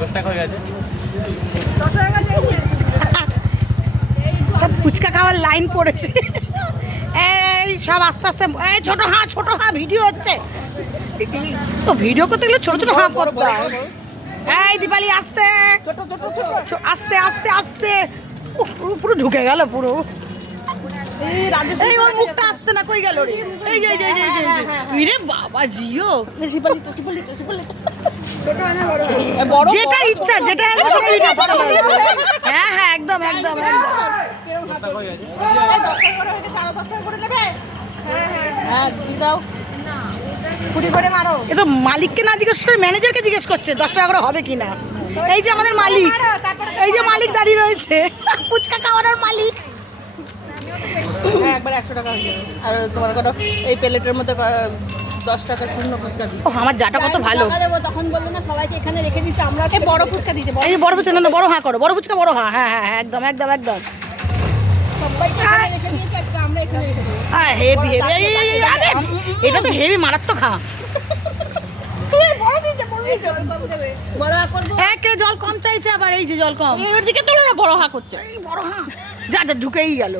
10 টাকা হয়ে গেছে। সব ফুচকা খাওয়ার লাইন পড়েছে। এই সব আস্তে আস্তে, এই ছোট হ্যাঁ ভিডিও হচ্ছে তো, ভিডিও করতে গেলে ছোট ছোট হ্যাঁ করতে হয়। এই দীপালি আস্তে আস্তে আস্তে আস্তে, পুরো ঢুকে গেল পুরো। এই ওর মুখটা আসছে না, কই গেল রে? এই যে তুই রে বাবা জিও, যেটা ইচ্ছা যেটা হ্যাঁ হ্যাঁ একদম একদম একদম। এ তো মালিককে না জিজ্ঞেস করে ম্যানেজারকে জিজ্ঞেস করছে 10 টাকা করে হবে কিনা। এই যে আমাদের মালিক, এই যে মালিক দাঁড়িয়ে রয়েছে, ফুচকা খাওয়ানোর মালিক। একবার 100 টাকা হয়ে যাবে। আর তোমার কত এই প্লেটের মধ্যে 10 টাকা শূন্য ফুচকা দিই। ও আমার জাটা কত ভালো। তখন বললো না সবাইকে এখানে রেখে দিয়েছি আমরা, বড় ফুচকা দিয়েছে। এই যে বড় ফুচকা, না বড় হ্যাঁ করো, বড় ফুচকা বড় হ্যাঁ হ্যাঁ হ্যাঁ একদম একদম একদম। সবাইকে এখানে রেখে দিয়েছি, আজকে আমরা এখানে রেখে দেবো। হেভি হেভি, এটা তো হেভি মারাত্মক খা। একে জল কম চাইছে, আবার এই যে জল কম, ওর দিকে তোলো না, বড় হা করছে। এই বড় হ্যাঁ, যা ঢুকেই গেল।